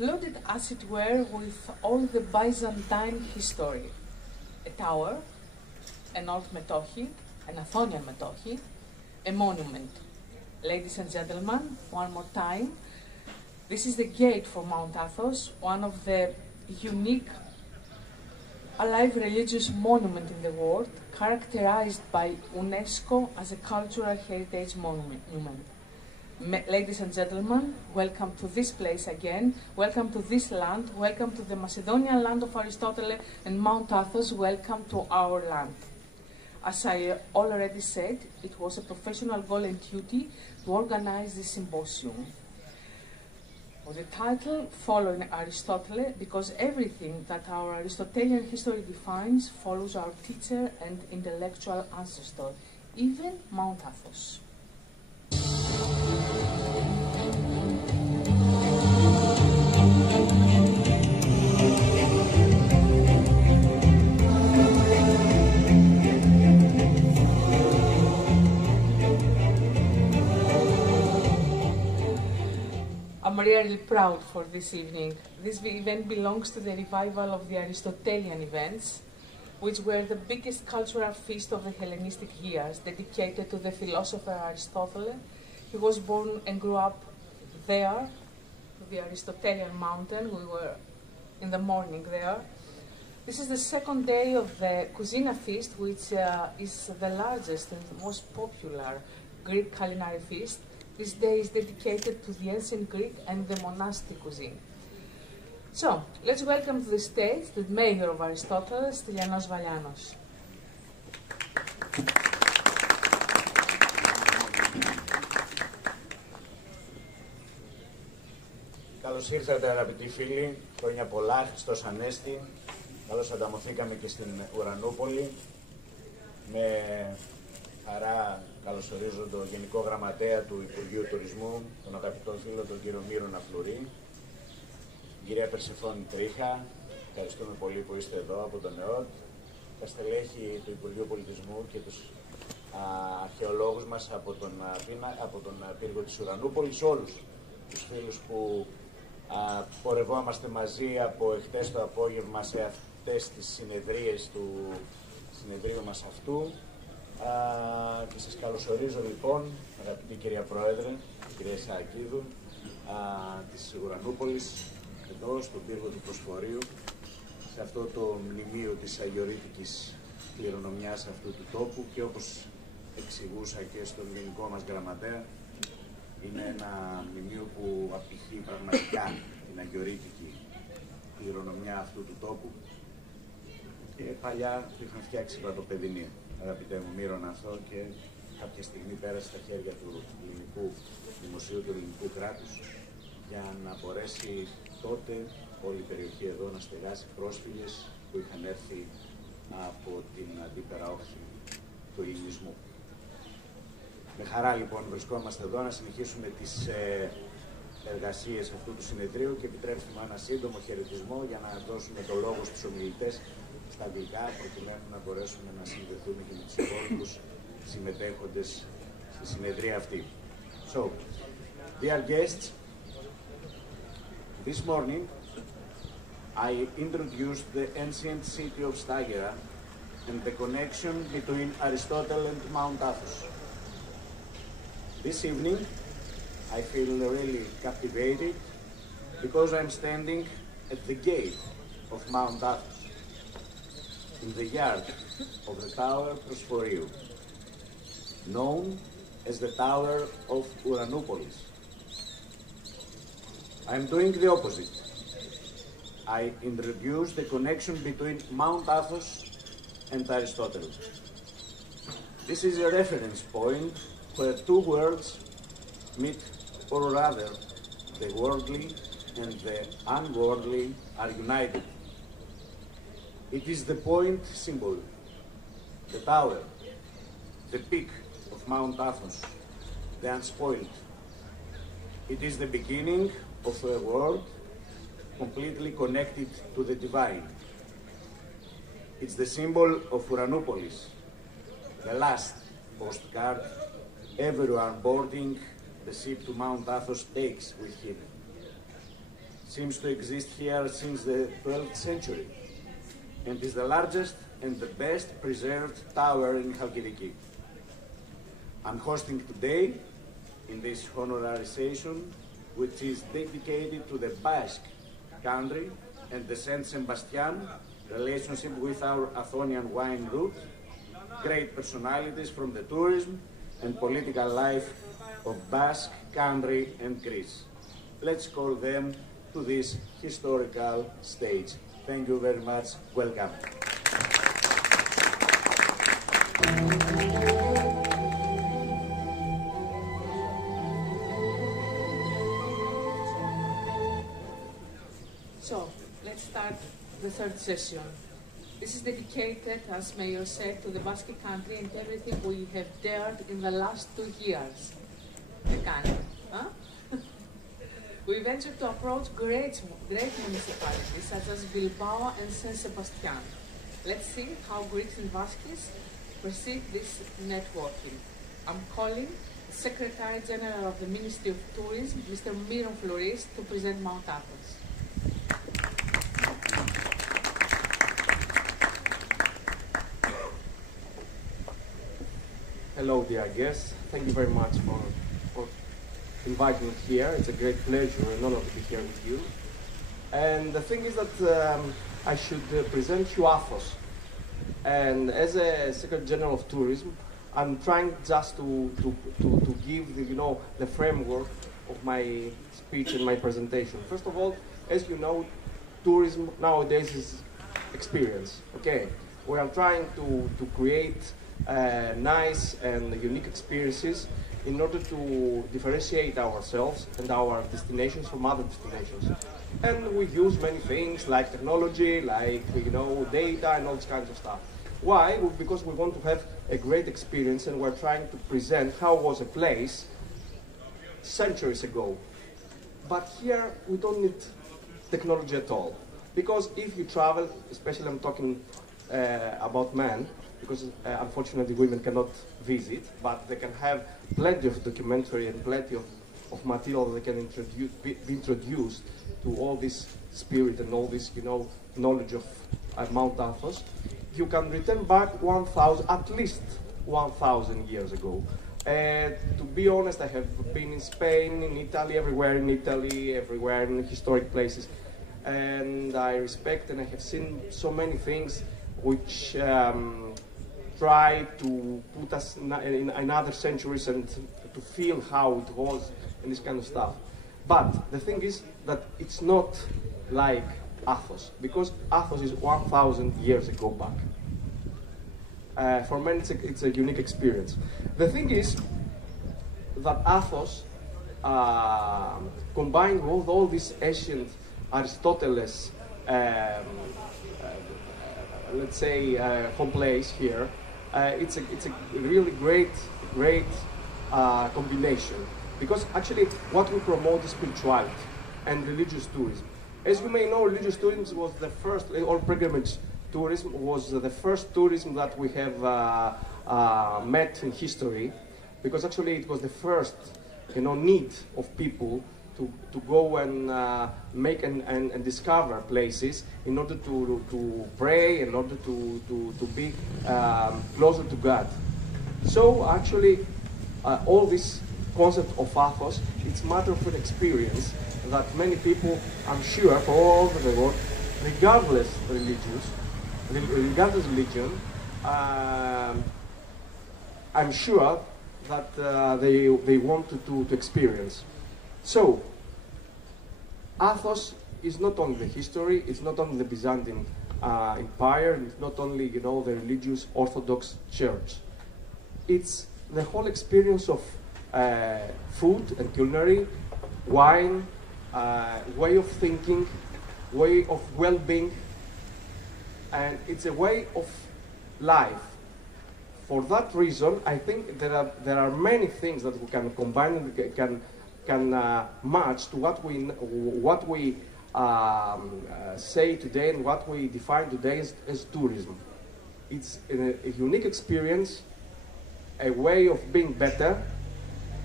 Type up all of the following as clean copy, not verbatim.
loaded as it were with all the Byzantine history. A tower, an old metochi, an Athonian metochi, a monument. Ladies and gentlemen, one more time, this is the gate for Mount Athos, one of the unique alive religious monument in the world, characterized by UNESCO as a cultural heritage monument. Ladies and gentlemen, welcome to this place again, welcome to this land, welcome to the Macedonian land of Aristotle and Mount Athos, welcome to our land. As I already said, it was a professional goal and duty to organize this symposium. With the title, Following Aristotle, because everything that our Aristotelian history defines follows our teacher and intellectual ancestor, even Mount Athos. I'm really proud for this evening. This event belongs to the revival of the Aristotelian events, which were the biggest cultural feast of the Hellenistic years, dedicated to the philosopher Aristotle. He was born and grew up there, the Aristotelian mountain. We were in the morning there. This is the second day of the Cuisina feast, which is the largest and most popular Greek culinary feast. This day is dedicated to the ancient Greek and the monastic cuisine. So, let's welcome to the stage the mayor of Aristotle, Stylianos Valianos. Καλώς ήρθατε αγαπητοί φίλοι, χρόνια πολλά, Χριστός Ανέστη. Καλώς ανταμωθήκαμε και στην Ουρανούπολη. Με χαρά καλωσορίζω τον Γενικό Γραμματέα του Υπουργείου Τουρισμού, τον αγαπητό φίλο τον κύριο Μύρονα Φλουρή, την κυρία Περσεφόνη Τρίχα, ευχαριστούμε πολύ που είστε εδώ από τον ΕΟΤ, τα στελέχη του Υπουργείου Πολιτισμού και τους αρχαιολόγους μας από τον Πύργο της Ουρανούπολης, όλους τους φίλους που πορευόμαστε μαζί από εχθές το απόγευμα σε αυτές τις συνεδρίες του συνεδρίου μας αυτού. Και σας καλωσορίζω λοιπόν, αγαπητή κυρία Πρόεδρε, κυρία Σαακίδου, της Ουρανούπολης, εδώ στον πύργο του Προσφορείου, σε αυτό το μνημείο της αγιορείτικης κληρονομιάς αυτού του τόπου και όπως εξηγούσα και στον Γενικό μας Γραμματέα, είναι ένα μνημείο που απηχεί πραγματικά την αγιορείτικη κληρονομιά αυτού του τόπου και παλιά το είχαν φτιάξει βατοπεδινία. Αγαπητέ μου Μύρονα αυτό και κάποια στιγμή πέρασε στα χέρια του ελληνικού δημοσίου και ελληνικού κράτους για να μπορέσει τότε όλη η περιοχή εδώ να στεγάσει πρόσφυγες που είχαν έρθει από την αντίπερα όχθη του ελληνισμού. Με χαρά λοιπόν βρισκόμαστε εδώ να συνεχίσουμε τις εργασίες αυτού του συνεδρίου και επιτρέψτε μου ένα σύντομο χαιρετισμό για να δώσουμε το λόγο στους ομιλητές στα αγγλικά, προκειμένου να μπορέσουμε να συνδεθούμε και με τους υπόλοιπους συμμετέχοντες στη συνεδρία αυτή. So, dear guests, this morning I introduced the ancient city of Stagira and the connection between Aristotle and Mount Athos. This evening I feel really captivated because I'm standing at the gate of Mount Athos, in the yard of the Tower Prosphoriou, known as the Tower of Uranupolis. I'm doing the opposite. I introduce the connection between Mount Athos and Aristotle. This is a reference point where two worlds meet, or rather, the worldly and the unworldly are united. It is the point symbol, the tower, the peak of Mount Athos, the unspoiled. It is the beginning of a world completely connected to the divine. It's the symbol of Uranupolis, the last postcard everyone boarding the ship to Mount Athos takes with him. seems to exist here since the 12th century and is the largest and the best preserved tower in Chalkidiki. I'm hosting today, in this honorary session, which is dedicated to the Basque country and the Saint Sebastian relationship with our Athonian wine route, great personalities from the tourism and political life of Basque country and Greece. Let's call them to this historical stage. Thank you very much. Welcome. So, let's start the third session. This is dedicated, as Mayor said, to the Basque country and everything we have dared in the last 2 years. The country, huh? We ventured to approach great municipalities such as Bilbao and San Sebastian. Let's see how Greeks and Basques perceive this networking. I'm calling the Secretary General of the Ministry of Tourism, Mr. Miron Floris, to present Mount Athos. Hello, dear guests. Thank you very much for inviting me here. It's a great pleasure and honor to be here with you. And the thing is that I should present you Athos. And as a Secretary General of Tourism, I'm trying just to give the, the framework of my speech and my presentation. First of all, as you know, tourism nowadays is experience. Okay, we are trying to create nice and unique experiences in order to differentiate ourselves and our destinations from other destinations. And we use many things like technology, like data and all this kinds of stuff. Why? Well, because we want to have a great experience and we're trying to present how was a place centuries ago. But here we don't need technology at all. Because if you travel, especially I'm talking about men, because unfortunately women cannot visit, but they can have plenty of documentary and plenty of material that they can be introduced to all this spirit and all this knowledge of Mount Athos. You can return back at least 1,000 years ago. To be honest, I have been in Spain, in Italy, everywhere in historic places. And I respect and I have seen so many things which try to put us in other centuries and to feel how it was and this kind of stuff. But the thing is that it's not like Athos, because Athos is 1,000 years ago back. For many, it's a unique experience. The thing is that Athos, combined with all these ancient Aristoteles, let's say, home place here, it's a really great combination. Because actually, what we promote is spirituality and religious tourism. As you may know, religious tourism was the first, or pilgrimage tourism was the first tourism that we have met in history, because actually it was the first, need of people to go and make and discover places in order to pray, in order to be closer to God. So actually, all this concept of Athos, it's a matter of an experience that many people, I'm sure, for all over the world, regardless religion, I'm sure that they want to experience. So, Athos is not only the history, it's not only the Byzantine Empire, it's not only, the religious Orthodox Church. It's the whole experience of food and culinary, wine, way of thinking, way of well-being, and it's a way of life. For that reason, I think there are many things that we can combine and can match to what we say today and what we define today as tourism. It's a unique experience, a way of being better,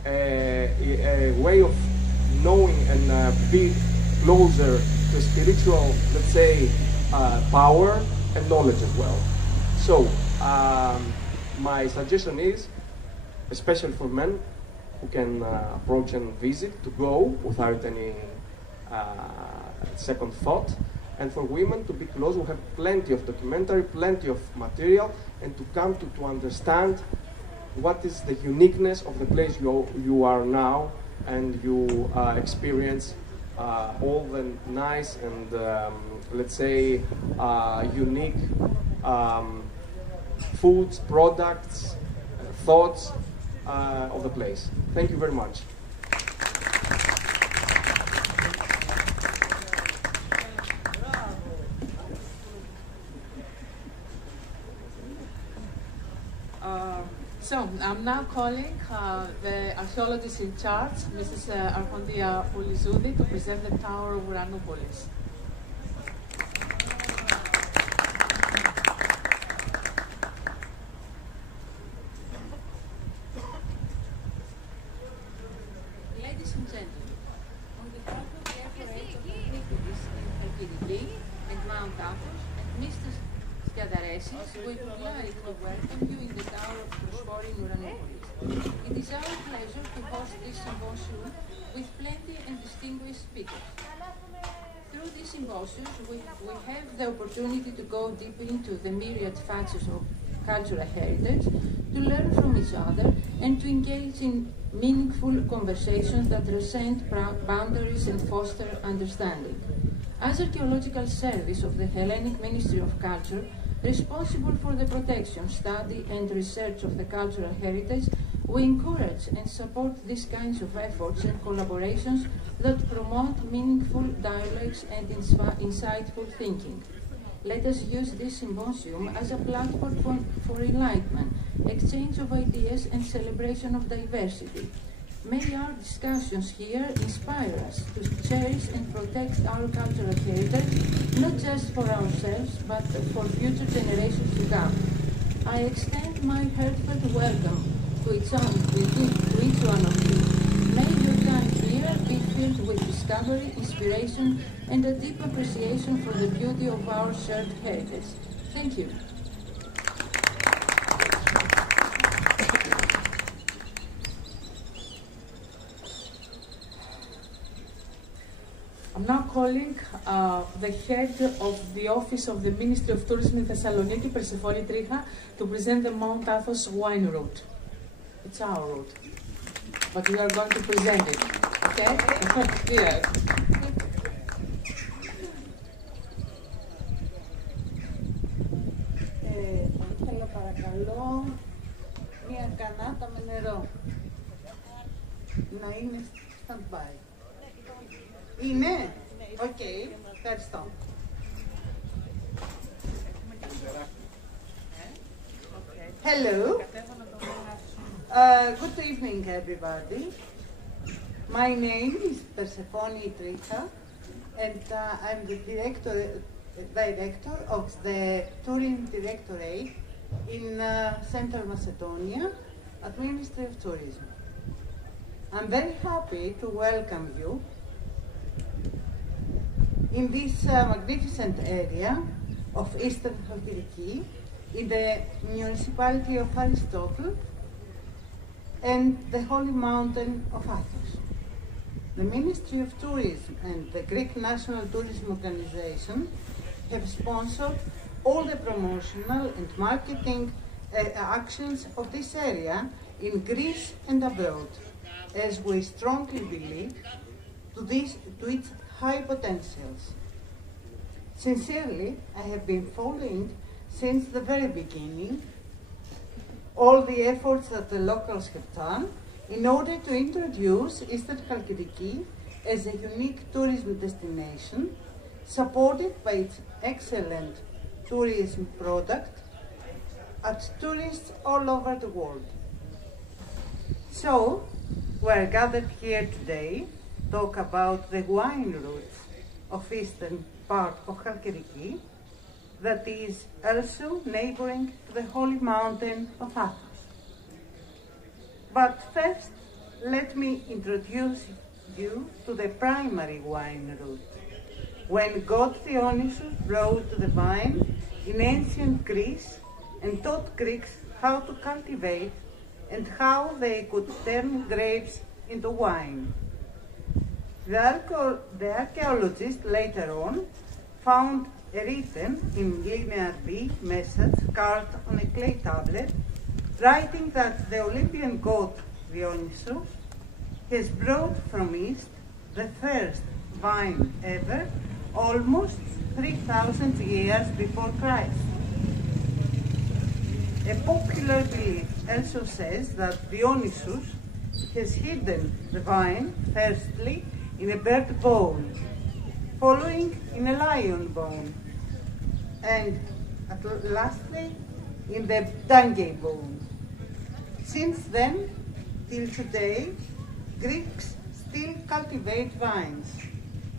a way of knowing and be closer to spiritual, let's say, power and knowledge as well. So, my suggestion is, especially for men who can approach and visit, to go without any second thought, and for women to be close. We have plenty of documentary, plenty of material, and to come to understand what is the uniqueness of the place you are now, and you experience all the nice and let's say unique foods, products, thoughts of the place. Thank you very much. So, I'm now calling the archaeologist in charge, Mrs. Archondia Polizoudi, to present the Tower of Ουρανούπολης. Ladies and gentlemen, on behalf of the Operator of Antiquities in Chalkidiki and Mount Athos, Mr. Skiadaresis, we would like to welcome you in the Tower of Prosperity in Ουρανούπολης. It is our pleasure to host this symposium with plenty and distinguished speakers. Through these symposiums, we have the opportunity to go deep into the myriad facets of cultural heritage, to learn from each other, and to engage in meaningful conversations that transcend boundaries and foster understanding. As Archaeological Service of the Hellenic Ministry of Culture, responsible for the protection, study, and research of the cultural heritage, we encourage and support these kinds of efforts and collaborations that promote meaningful dialogues and insightful thinking. Let us use this symposium as a platform for enlightenment, exchange of ideas, and celebration of diversity. May our discussions here inspire us to cherish and protect our cultural heritage, not just for ourselves, but for future generations to come. I extend my heartfelt welcome to each one of you. May your time here be filled with discovery, inspiration, and a deep appreciation for the beauty of our shared heritage. Thank you. I'm now calling the head of the office of the Ministry of Tourism in Thessaloniki, Persephone Tricha, to present the Mount Athos wine route. It's our route, but we are going to present it, okay? Yes. Θέλω παρακαλώ μία κανάτα με νερό να είναι stand-by. Είναι? Οκ, ευχαριστώ. Hello. Good evening, everybody. My name is Persephone Tricha, and I'm the director of the Tourism Directorate in Central Macedonia at Ministry of Tourism. I'm very happy to welcome you in this magnificent area of Eastern Chalkidiki, in the municipality of Aristotle and the Holy Mountain of Athos. The Ministry of Tourism and the Greek National Tourism Organization have sponsored all the promotional and marketing actions of this area in Greece and abroad, as we strongly believe to its high potentials. Sincerely, I have been following since the very beginning all the efforts that the locals have done in order to introduce Eastern Chalkidiki as a unique tourism destination, supported by its excellent tourism product at tourists all over the world. So, we are gathered here today to talk about the wine route of eastern part of Chalkidiki that is also neighboring to the Holy Mountain of Athos. But first, let me introduce due to the primary wine route. When god Dionysus brought the vine in ancient Greece and taught Greeks how to cultivate and how they could turn grapes into wine. The archaeologists later on found a written in linear B message carved on a clay tablet, writing that the Olympian god Dionysus has brought from East the first vine ever, almost 3,000 years before Christ. A popular belief also says that Dionysus has hidden the vine firstly in a bird bone, following in a lion bone, and lastly in the donkey bone. Since then, till today, Greeks still cultivate vines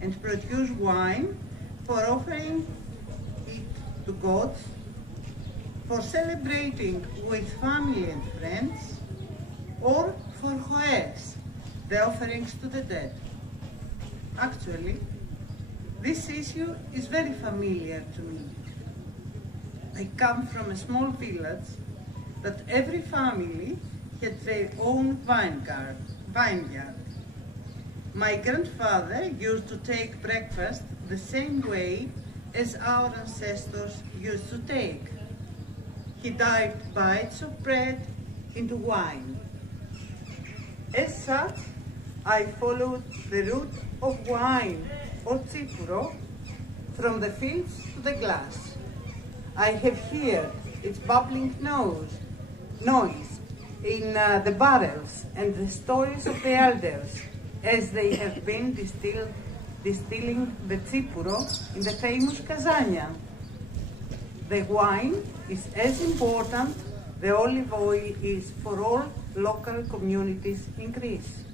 and produce wine for offering it to gods, for celebrating with family and friends, or for hoes, the offerings to the dead. Actually, this issue is very familiar to me. I come from a small village that every family had their own vineyard. My grandfather used to take breakfast the same way as our ancestors used to take. He dipped bites of bread into wine. As such, I followed the route of wine, or tsipuro, from the fields to the glass. I have heard its bubbling noise in the barrels and the stories of the elders as they have been distilling the tsipuro in the famous Kazania. The wine is as important the olive oil is for all local communities in Greece.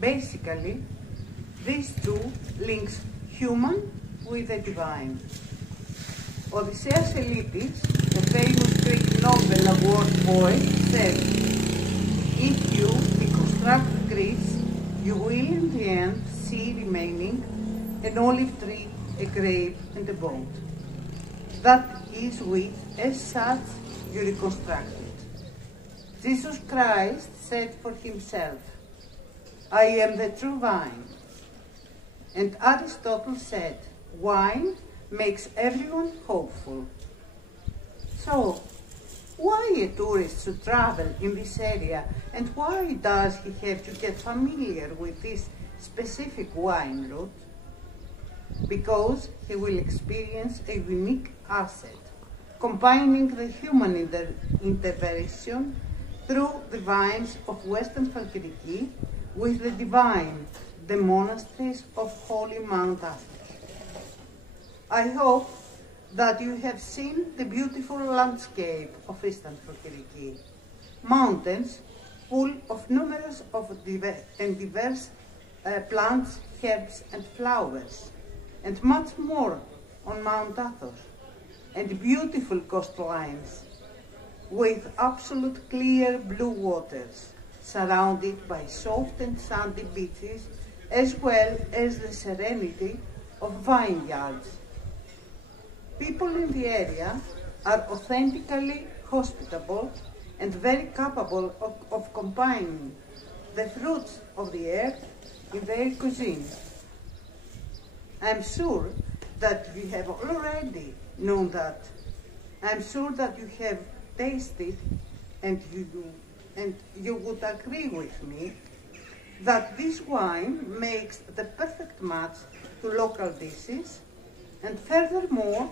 Basically, these two links human with the divine. Odysseus Elitis, the famous Greek Nobel Award poet, said, "If you deconstruct Greece, you will in the end see remaining an olive tree, a grape, and a boat. That is with, as such, you reconstruct it." Jesus Christ said for himself, "I am the true vine." And Aristotle said, "Wine makes everyone hopeful." So, why a tourist should travel in this area, and why does he have to get familiar with this specific wine route? Because he will experience a unique asset, combining the human intervention through the vines of Western Chalkidiki with the divine, the monasteries of Holy Mount Athos. I hope that you have seen the beautiful landscape of Eastern Chalkidiki, mountains full of numerous and diverse plants, herbs and flowers, and much more on Mount Athos, and beautiful coastlines with absolute clear blue waters, surrounded by soft and sandy beaches, as well as the serenity of vineyards. People in the area are authentically hospitable and very capable of combining the fruits of the earth in their cuisine. I'm sure that you have already known that. I'm sure that you have tasted and you would agree with me that this wine makes the perfect match to local dishes and furthermore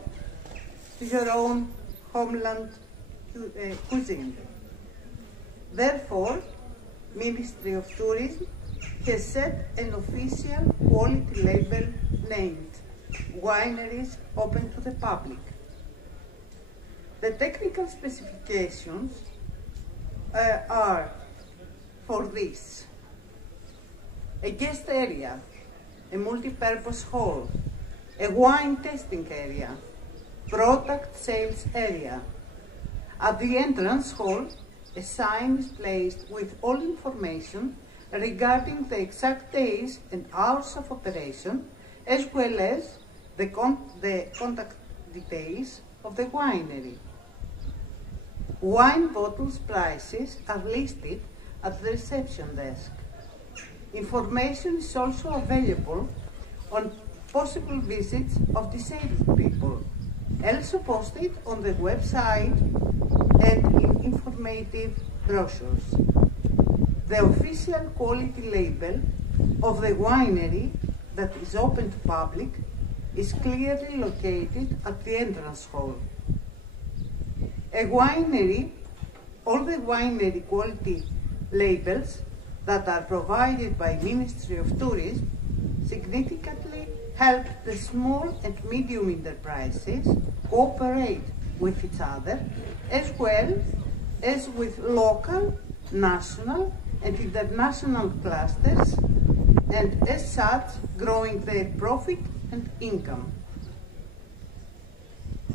to your own homeland cuisine. Therefore, Ministry of Tourism has set an official quality label named Wineries Open to the Public. The technical specifications are for this: a guest area, a multi-purpose hall, a wine tasting area, product sales area. At the entrance hall, a sign is placed with all information regarding the exact days and hours of operation, as well as the contact details of the winery. Wine bottles prices are listed at the reception desk. Information is also available on possible visits of disabled people, also posted on the website and in informative brochures. The official quality label of the winery that is open to public is clearly located at the entrance hall. All the winery quality labels that are provided by Ministry of Tourism significantly help the small and medium enterprises cooperate with each other, as well as with local, national and international clusters, and as such growing their profit and income.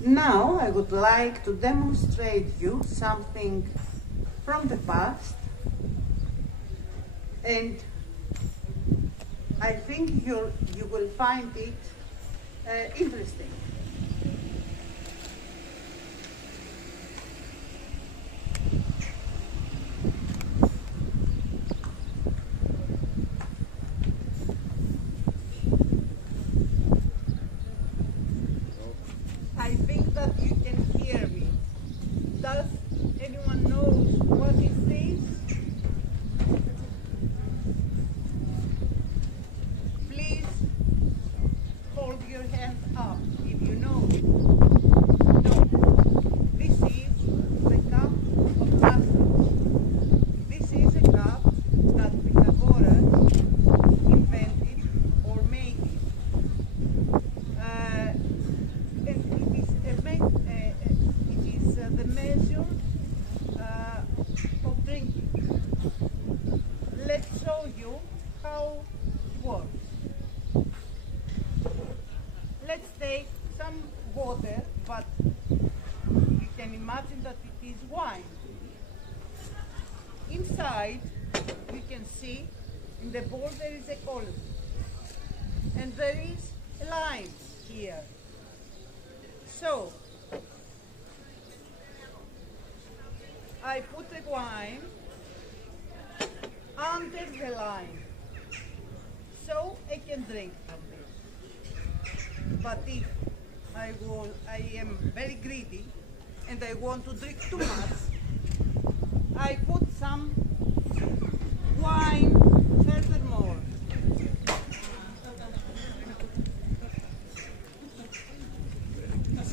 Now I would like to demonstrate you something from the past, and I think you will find it interesting. I think that you can hear me. Does anyone know what is this? Please hold your hand up if you know. No. This is the cup of justice. This is a cup that Pythagoras invented or made it. It is the measure of drinking. Let's show you how it works. Let's take some water, but you can imagine that it is wine. Inside, you can see in the bowl there is a column, and there is a line here. So, I put the wine under the line, so I can drink from it. But if I am very greedy and I want to drink too much, I put some wine furthermore.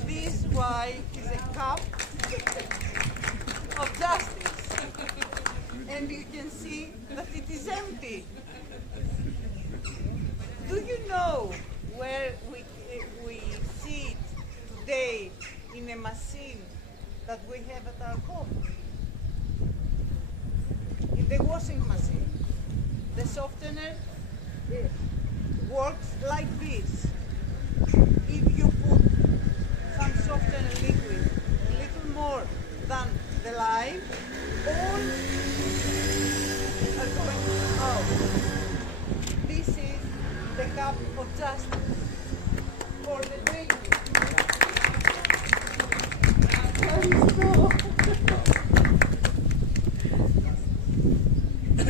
This wine is a cup of justice, and you can see that it is empty. Do you know where we see it today in a machine that we have at our home? In the washing machine. The softener works like this. If you put some softener liquid, a little more than the lime, all are going out. This is the cup of justice for the drinking.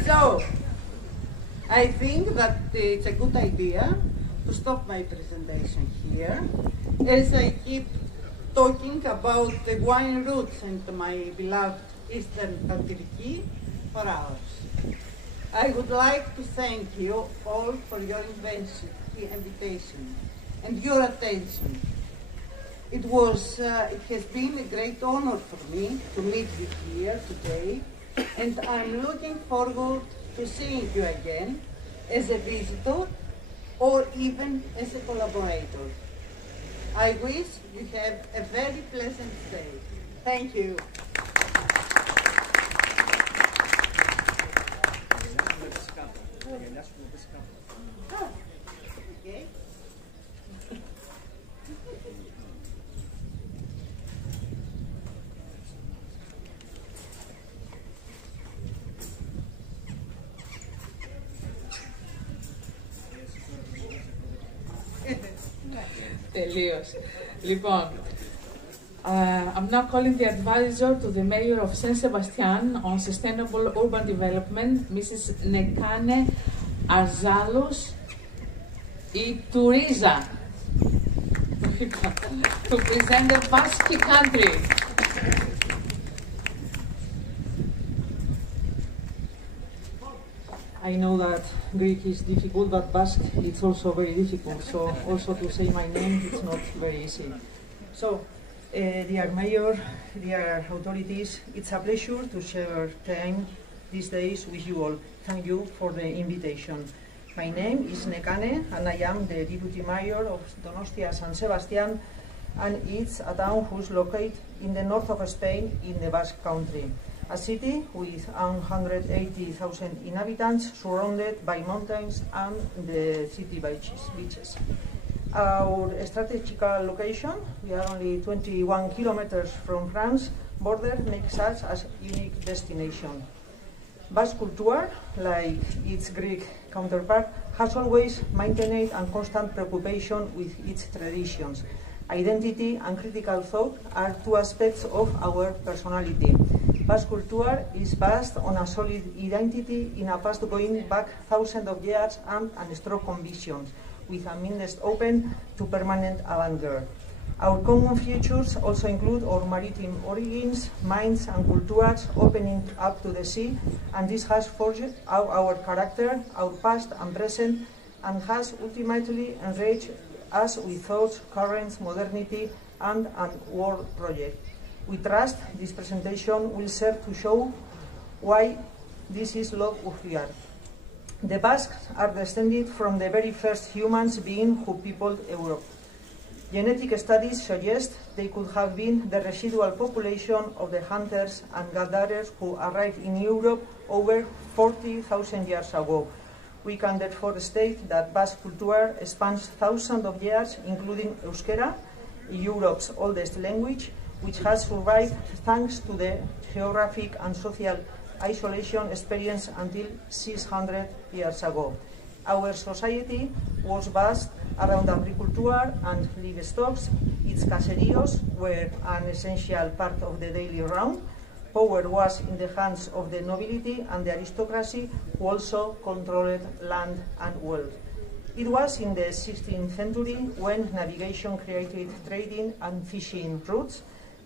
So, I think that it's a good idea to stop my presentation here, as I keep talking about the wine roots and my beloved Eastern Halkidiki for hours. I would like to thank you all for your invitation and your attention. It has been a great honor for me to meet you here today, and I'm looking forward to seeing you again as a visitor or even as a collaborator. I wish you have a very pleasant stay. Thank you. Okay. Τελείως. Λοιπόν, I'm now calling the advisor to the mayor of San Sebastian on sustainable urban development, Mrs. Nekane Arzalos Ituriza, to present the Basque country. I know that Greek is difficult, but Basque it's also very difficult. So also to say my name, it's not very easy. So, dear Mayor, dear authorities, it's a pleasure to share time these days with you all. Thank you for the invitation. My name is Nekane, and I am the Deputy Mayor of Donostia San Sebastian, and it's a town who's located in the north of Spain in the Basque Country. A city with 180,000 inhabitants surrounded by mountains and the city beaches. Our strategical location, we are only 21 kilometers from France border, makes us a unique destination. Basque culture, like its Greek counterpart, has always maintained a constant preoccupation with its traditions. Identity and critical thought are two aspects of our personality. Basque culture is based on a solid identity in a past going back thousands of years and strong convictions, with a mindset open to permanent abandon. Our common features also include our maritime origins, minds and cultures opening up to the sea, and this has forged our character, our past and present, and has ultimately enriched us with thoughts, currents, modernity, and an world project. We trust this presentation will serve to show why this is love who we are. The Basques are descended from the very first humans beings who peopled Europe. Genetic studies suggest they could have been the residual population of the hunters and gatherers who arrived in Europe over 40,000 years ago. We can therefore state that Basque culture spans thousands of years, including Euskera, Europe's oldest language, which has survived thanks to the geographic and social isolation experienced until 600 years ago. Our society was based around agriculture and livestock. Its caseríos were an essential part of the daily round. Power was in the hands of the nobility and the aristocracy, who also controlled land and wealth. It was in the 16th century, when navigation created trading and fishing routes,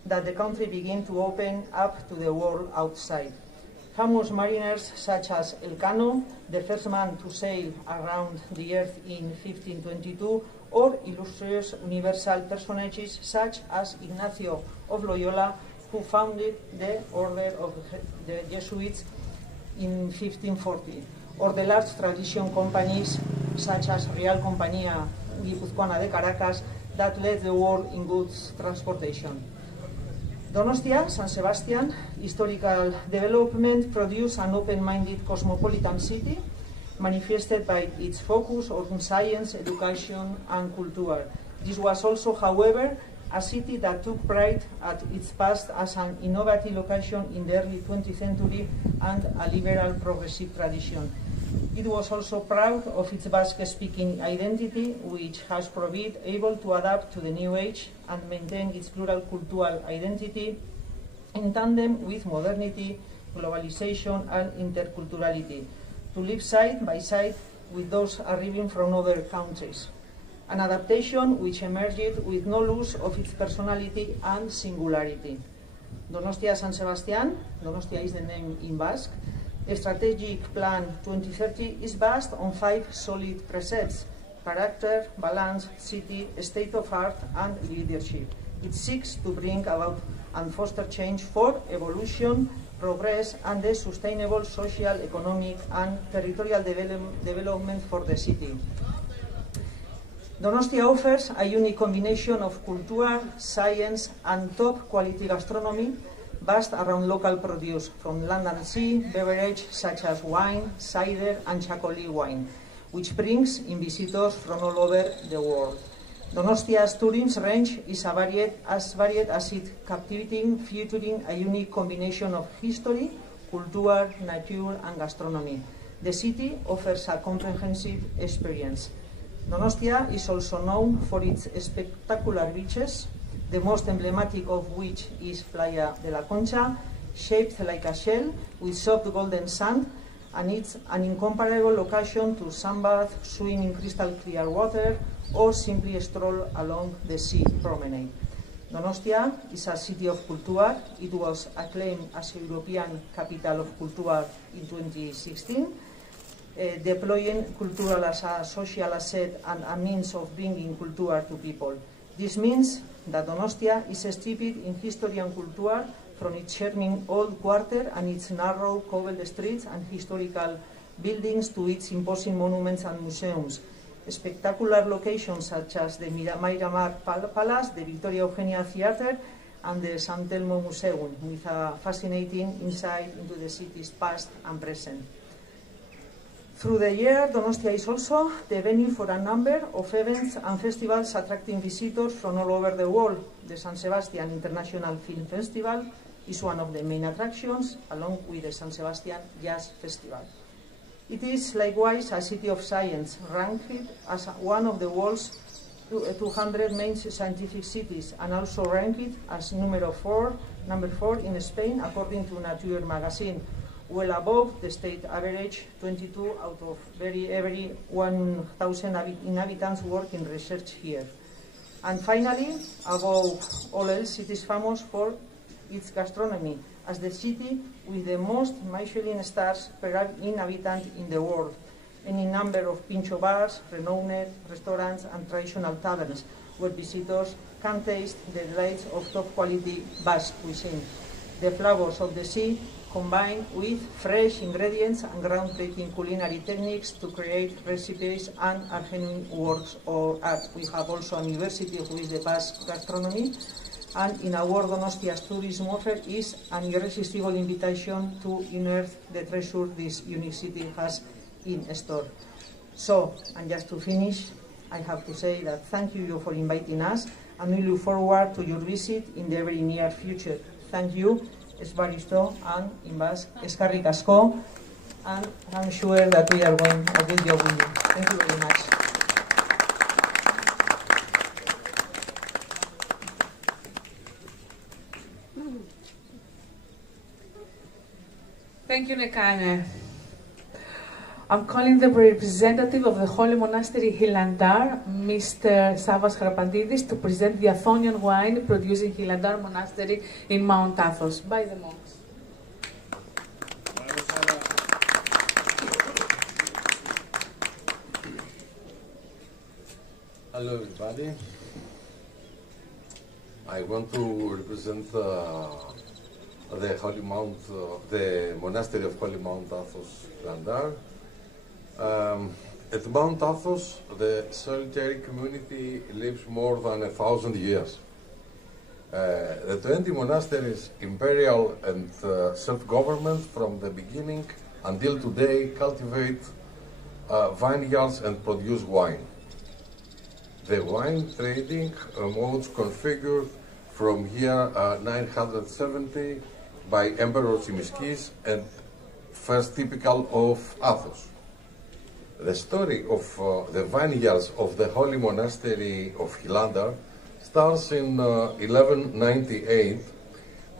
that the country began to open up to the world outside. Famous mariners such as Elcano, the first man to sail around the earth in 1522, or illustrious universal personages such as Ignacio of Loyola, who founded the Order of the Jesuits in 1540, or the large tradition companies such as Real Compañía Guipuzcoana de Caracas that led the world in goods transportation. Donostia, San Sebastian, historical development produced an open-minded cosmopolitan city, manifested by its focus on science, education, and culture. This was also, however, a city that took pride at its past as an innovative location in the early 20th century and a liberal progressive tradition. It was also proud of its Basque-speaking identity, which has proved able to adapt to the new age and maintain its plural cultural identity in tandem with modernity, globalization, and interculturality, to live side by side with those arriving from other countries. An adaptation which emerged with no loss of its personality and singularity. Donostia San Sebastian, Donostia is the name in Basque. The strategic plan 2030 is based on 5 solid precepts: character, balance, city, state of art, and leadership. It seeks to bring about and foster change for evolution, progress, and the sustainable social, economic, and territorial development for the city. Donostia offers a unique combination of culture, science, and top-quality gastronomy based around local produce, from land and sea, beverage such as wine, cider, and chocolate wine, which brings in visitors from all over the world. Donostia's tourism range is as varied as it captivating, featuring a unique combination of history, culture, nature, and gastronomy. The city offers a comprehensive experience. Donostia is also known for its spectacular beaches, the most emblematic of which is Playa de la Concha, shaped like a shell with soft golden sand, and it's an incomparable location to sunbathe, swim in crystal clear water, or simply stroll along the sea promenade. Donostia is a city of culture. It was acclaimed as a European capital of culture in 2016, deploying culture as a social asset and a means of bringing culture to people. This means that Donostia is steeped in history and culture, from its charming old quarter and its narrow cobbled streets and historical buildings to its imposing monuments and museums. Spectacular locations such as the Miramar Palace, the Victoria Eugenia Theatre, and the San Telmo Museum, with a fascinating insight into the city's past and present. Through the year, Donostia is also the venue for a number of events and festivals attracting visitors from all over the world. The San Sebastian International Film Festival is one of the main attractions, along with the San Sebastian Jazz Festival. It is likewise a city of science, ranked as one of the world's 200 main scientific cities, and also ranked as number 4 in Spain, according to Nature magazine, well above the state average. 22 out of every 1,000 inhabitants work in research here. And finally, above all else, it is famous for its gastronomy, as the city with the most Michelin stars per inhabitant in the world, any number of pincho bars, renowned restaurants, and traditional taverns, where visitors can taste the delights of top-quality Basque cuisine. The flavors of the sea combined with fresh ingredients and groundbreaking culinary techniques to create recipes and genuine works of art. We have also a university with the Basque gastronomy, and in our Donostia's tourism offer is an irresistible invitation to unearth the treasure this unique city has in store. So, and just to finish, I have to say that thank you for inviting us, and we look forward to your visit in the very near future. Thank you, Esbaristo, and in Basque, Eskarrik asko, and I'm sure that we are going a good job with you. Thank you very much. Thank you, Nekane. I'm calling the representative of the Holy Monastery Hilandar, Mr. Savas Harapantidis, to present the Athonian wine produced in Hilandar Monastery in Mount Athos by the monks. Hello, everybody. I want to represent the Holy Mount, the monastery of Holy Mount Athos, Hilandar. At Mount Athos, the solitary community lives more than 1,000 years. The 20 monasteries, imperial and self-government from the beginning until today, cultivate vineyards and produce wine. The wine trading modes configured from year 970 by Emperor Tsimiskis and first typical of Athos. The story of the vineyards of the Holy Monastery of Hilandar starts in 1198,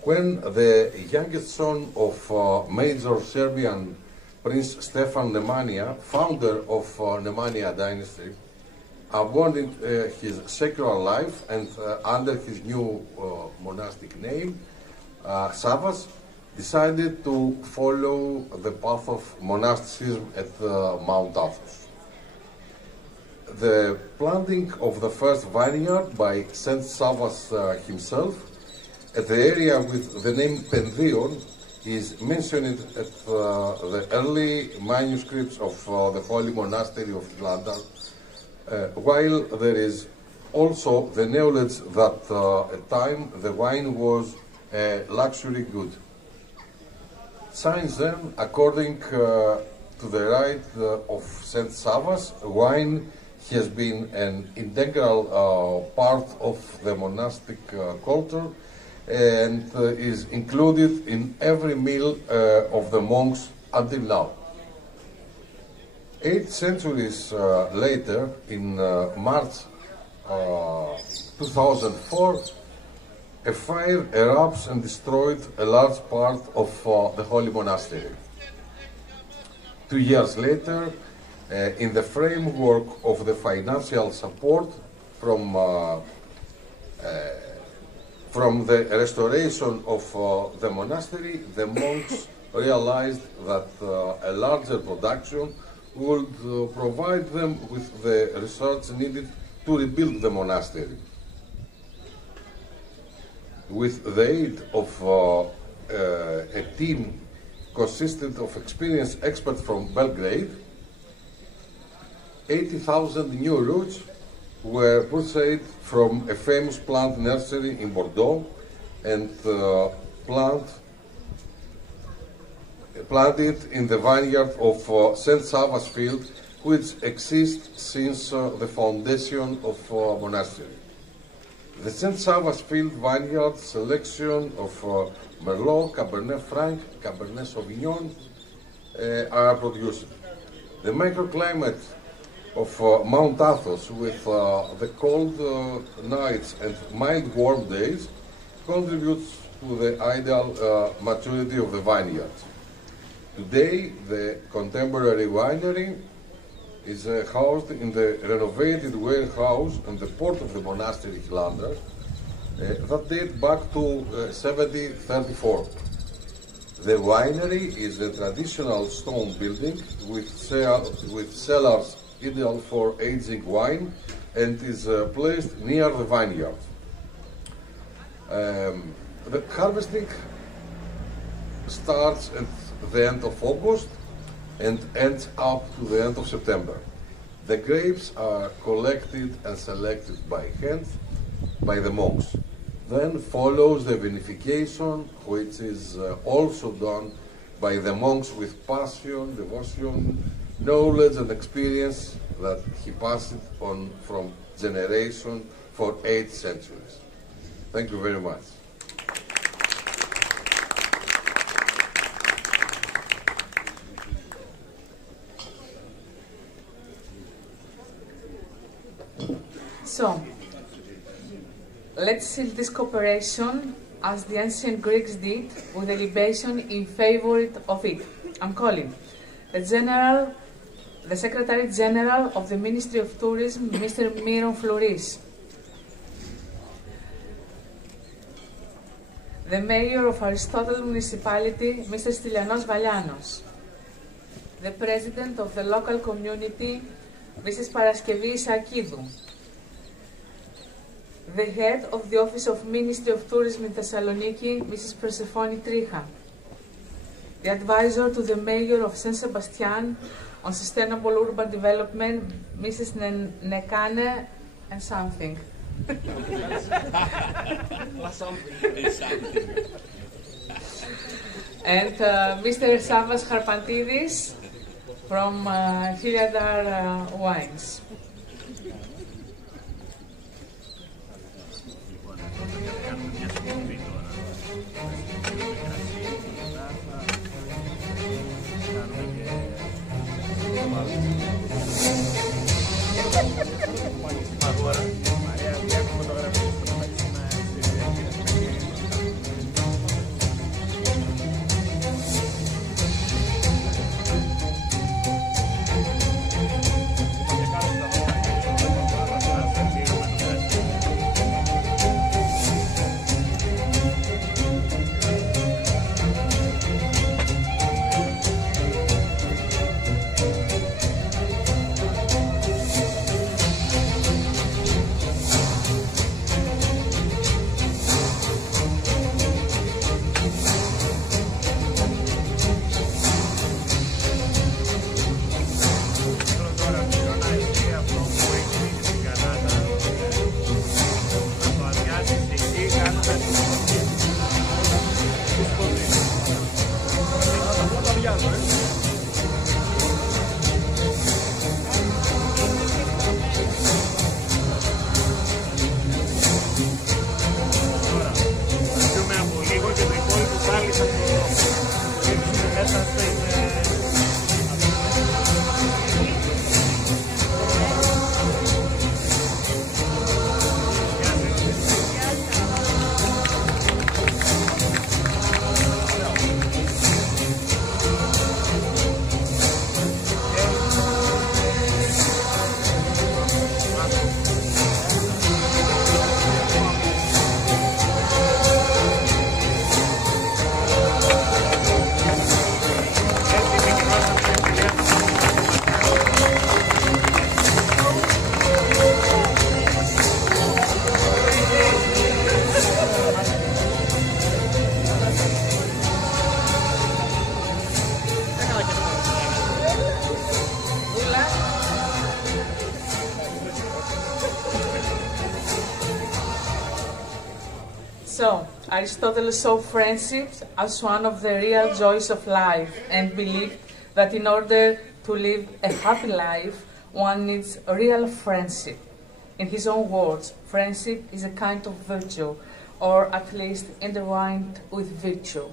when the youngest son of Major Serbian Prince Stefan Nemanja, founder of Nemanja dynasty, abandoned his secular life and under his new monastic name, Savas, decided to follow the path of monasticism at Mount Athos. The planting of the first vineyard by Saint Savas himself at the area with the name Pendion is mentioned at the early manuscripts of the Holy Monastery of Hilandar, while there is also the knowledge that at time the wine was a luxury good. Since then, according to the rite of Saint Savas, wine has been an integral part of the monastic culture and is included in every meal of the monks until now. 8 centuries later, in March 2004, a fire erupts and destroyed a large part of the holy monastery. 2 years later, in the framework of the financial support from the restoration of the monastery, the monks realized that a larger production would provide them with the research needed to rebuild the monastery. With the aid of a team consisted of experienced experts from Belgrade, 80,000 new roots were purchased from a famous plant nursery in Bordeaux and planted in the vineyard of St. Sava's Field, which exists since the foundation of monastery. The St. Sava's Field vineyard selection of Merlot, Cabernet Franc, Cabernet Sauvignon are produced. The microclimate of Mount Athos, with the cold nights and mild warm days, contributes to the ideal maturity of the vineyard. Today, the contemporary winery is housed in the renovated warehouse on the port of the monastery Hilander that date back to 1734. The winery is a traditional stone building with cellars ideal for aging wine and is placed near the vineyard. The harvesting starts at the end of August and ends up to the end of September. The grapes are collected and selected by hand by the monks. Then follows the vinification, which is also done by the monks with passion, devotion, knowledge and experience that he passed on from generation for 8 centuries. Thank you very much. So, let's seal this cooperation as the ancient Greeks did with a libation in favor of it. I'm calling the Secretary General of the Ministry of Tourism, Mr. Miron Floris, the Mayor of Aristotle Municipality, Mr. Stylianos Valianos, the President of the local community, Mrs. Paraskevii Isakidou, the Head of the Office of Ministry of Tourism in Thessaloniki, Mrs. Persephone Tricha, the Advisor to the Mayor of San Sebastian on Sustainable Urban Development, Mrs. Nekane and something. And Mr. Savas Harpantidis from Heliadar Wines. So, Aristotle saw friendship as one of the real joys of life and believed that in order to live a happy life, one needs real friendship. In his own words, friendship is a kind of virtue, or at least intertwined with virtue.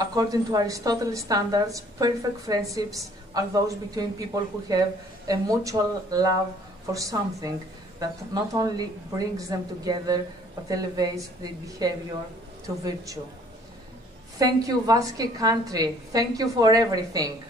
According to Aristotle's standards, perfect friendships are those between people who have a mutual love for something that not only brings them together, but elevates their behavior to virtue. Thank you, Vasque country. Thank you for everything.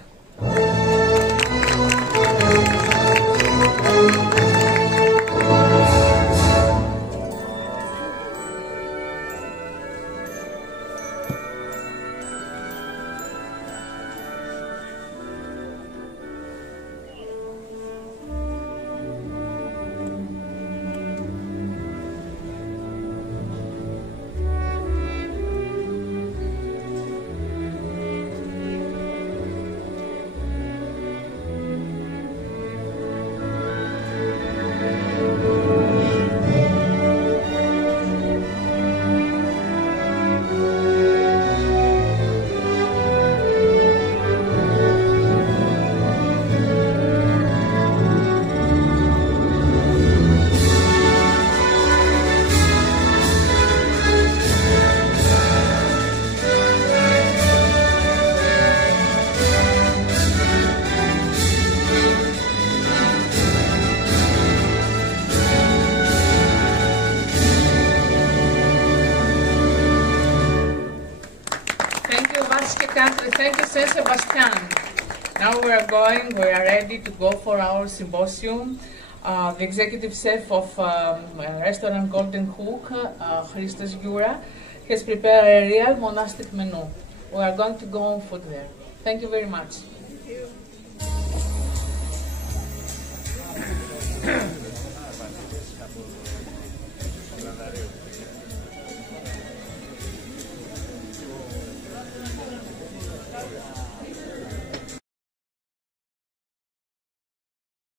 Thank you, Saint Sebastian. Now we are ready to go for our symposium. The executive chef of restaurant Golden Hook, Christos Giura, has prepared a real monastic menu. We are going to go on food there. Thank you very much. Thank you.